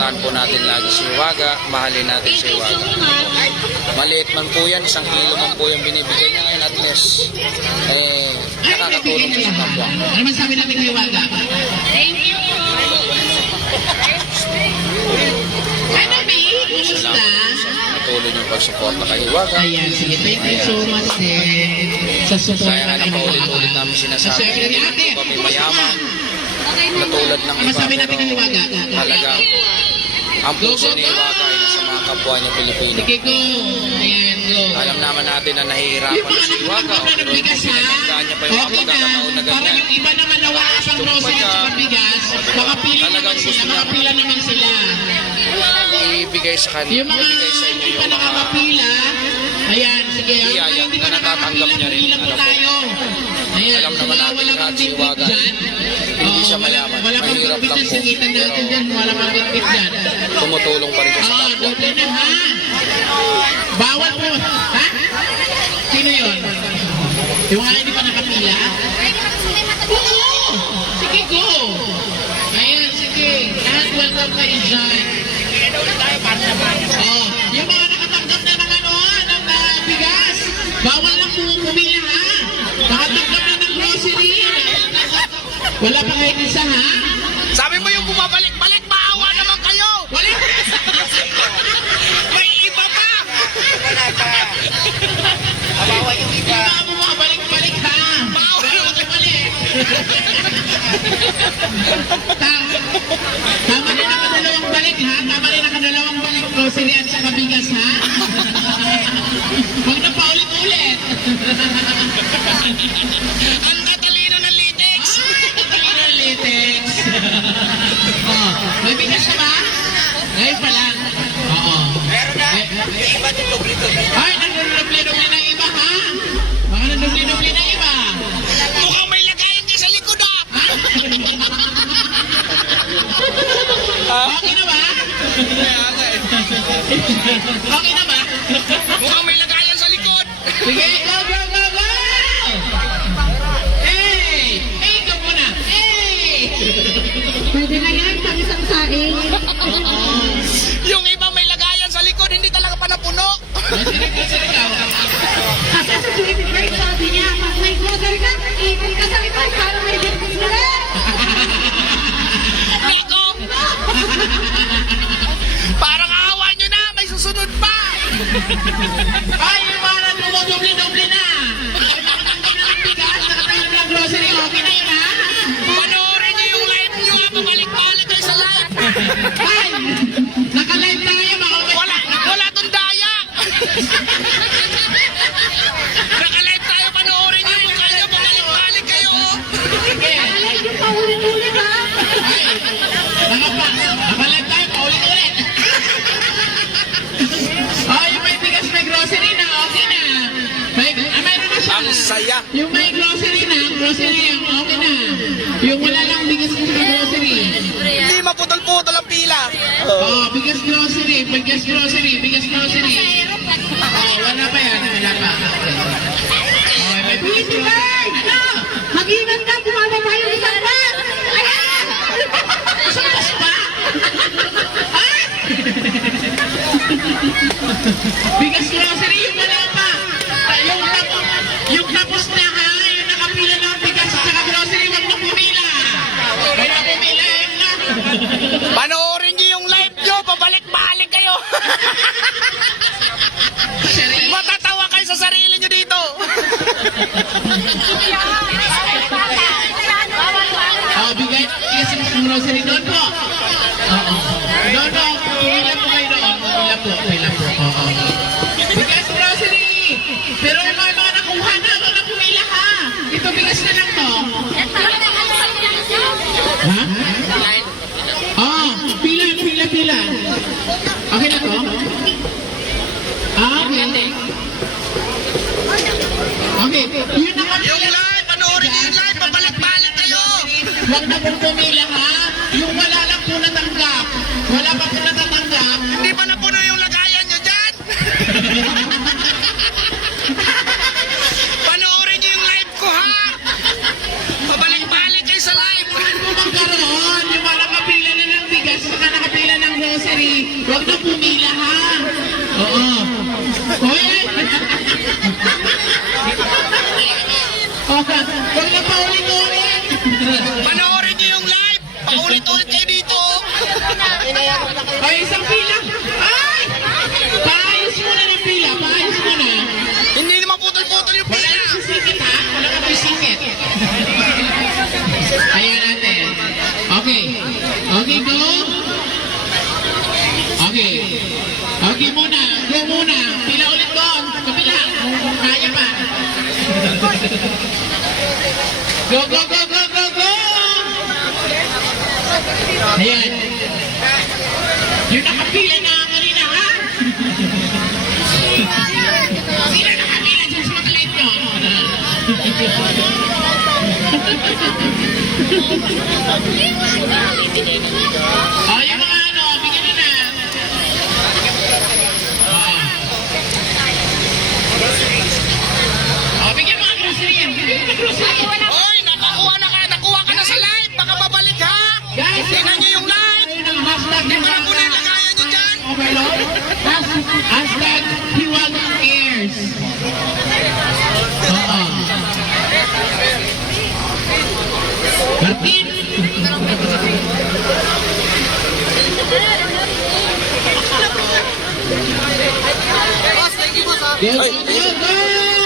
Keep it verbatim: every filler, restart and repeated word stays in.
suportahan po natin lagi si Hiwaga, mahalin natin si Hiwaga. Maliit man po yan, isang kilo man po yung binibigay niya ngayon, at least eh, nakakatulong po sa kapwa. Ano man sabi natin kay Hiwaga? Thank you. Ano, May? Kumusta? Patuloy yung pagsuporta kay Hiwaga. Ayan, sige. Thank you so much din sa support. Kaya nga na paulit-ulit namin sinasabi, hindi po kami mayaman katulad ng iba, Masabi natin kay Hiwaga. talagang ang puso ni Hiwaga ay nasa mga kapwa niya Pilipino. Sige, go. Ayan, go. Alam naman natin na nahihirapan na si Hiwaga, o pero hindi pinagandaan niya pa yung mga pagkakataon na Para ganyan. yung iba naman na wala pang grocery at saka bigas, makapila naman sila, makapila naman sila. Ibigay sa kanila, Yung mga ibigay sa inyo iba yung mga nakakapila, ayan, sige. Yung biyaya mga hindi na pa natatanggap niya rin. nakakapila po Ano po? tayo. Ayan, Alam naman natin wala lahat pang si bitbit Hiwaga, dyan. hindi Oo, siya wala- mayaman. Wala pang Mahirap bitbit lang dyan, po. singitan natin dyan, wala pang bitbit dyan. Tumutulong pa rin siya sa Oo, kapwa. doble na ha. Bawal po. Ha? Sino yun? Yung nga hindi pa nakapila? Oo! Sige, go! Ayan, sige. Lahat welcome kayo dyan. Oh, yung mga nakatanggap na ng ano, ng uh, bigas, bawal na po pumila ha. Nakatanggap na ng grocery. Wala pa kayo isa ha. Sabi mo yung bumabalik-balik, maawa naman kayo! Wala pa. May iba pa! Wala pa. Awawa yung iba. Baka mo makabalik-balik ha. Bawal ka balik. Ta- Tama rin nakadalawang balik ha. Tama rin nakadalawang balik grocery at saka bigas ha. Huwag na paulit-ulit. Ang katalino ng latex! Cleaner latex. Oh, may bigas na ba? Ngayon pa lang. Oo. Meron na. Yung iba tutugli-tugli na. Ay, nandudubli-dubli ng iba ha. Baka nandudubli-dubli ng iba. Mukhang may lagayan niya sa likod ah! Okay na ba? Okay na ba? Mukhang may lagayan sa likod! Sige, go, go, go, go! Hey! Hey, ka muna! Hey! Pwede na yan, pang isang saing. Yung iba may lagayan sa likod, hindi talaga pa napuno! Sige, sige, ikaw. Kasi sa twenty break, sabi niya, pag may grocery ka, ipin ka sa likod para may bitbit mo rin. Nako! Parang awa nyo na, may susunod pa! Ay, yung mga nandudubli-dubli na! Ay, nakatanggal na ng bigas, nakatanggal na ng grocery, okay na yun, ha? Panoorin nyo yung live nyo, ha? Pabalik-balik kayo sa live! Ay! Naka-live tayo, mga Wala, wala tong daya! Naka-live tayo, panoorin nyo yung kayo, pabalik-balik kayo! Sige. Ay, yung paulit-ulit ha. Nakapa, naka-live tayo, paulit-ulit. Ay, yung may bigas, may grocery na, okay na. May, ah, mayroon na siya. Ang saya! Yung may grocery na, grocery na, okay na. Yung wala lang bigas sa grocery. Hindi maputol-putol ang pila! Oh, bigas grocery, bigas grocery, bigas grocery. Oh, wala pa yan, wala pa. Oh, may bigas Easy grocery. bird! Ano? Mag-ingat ka, bumababa yung isang bus. Ayan! Isang bus pa? Ah! Bigas grocery, yung wala pa. Ah, Yung tapos, yung tapos na ha, yung nakapila ng bigas at saka grocery, wag na pumila. Wag na pumila, yun na. Panoorin nyo yung live nyo, pabalik-balik kayo! Sarili. Matatawa kayo sa sarili nyo dito! Oh, bigay bigas ng grocery doon po. Oo. Doon po, pumila po kayo doon. Pumila po, pumila po. Oo. Bigas grocery. Pero yung mga mga nakuha na, wag na pumila ha. Ito bigas na lang to. Ha? Oh, pila, pila, pila. Okay na to? Ah, okay. Okay, yun naman Yung pala. live, panoorin nyo yung live, pabalik-balik kayo! Huwag na pong pumila ha. Yung wala lang po natanggap. Wala pa po natatanggap. Hindi pa napuno yung lagayan nyo dyan! Go, go, go, go, go, go! Ayan. Yung nakapila na kanina, ha? Sino nakapila sa spotlight nyo? Oh, yung mga ano, bigyan nyo na. Oo. Oh, bigyan mga grocery yan. Bigyan mga grocery. Hoy, nakakuha na ka, nakuha ka na sa live. Baka babalik ha. Guys, Tingnan niyo yung live. ng hashtag Di ng ba na muna yung lagayan niyo dyan? Overload. Hashtag Hiwagang Cares. Oo. Martin. Boss, thank you boss ha. Go, go, go, go!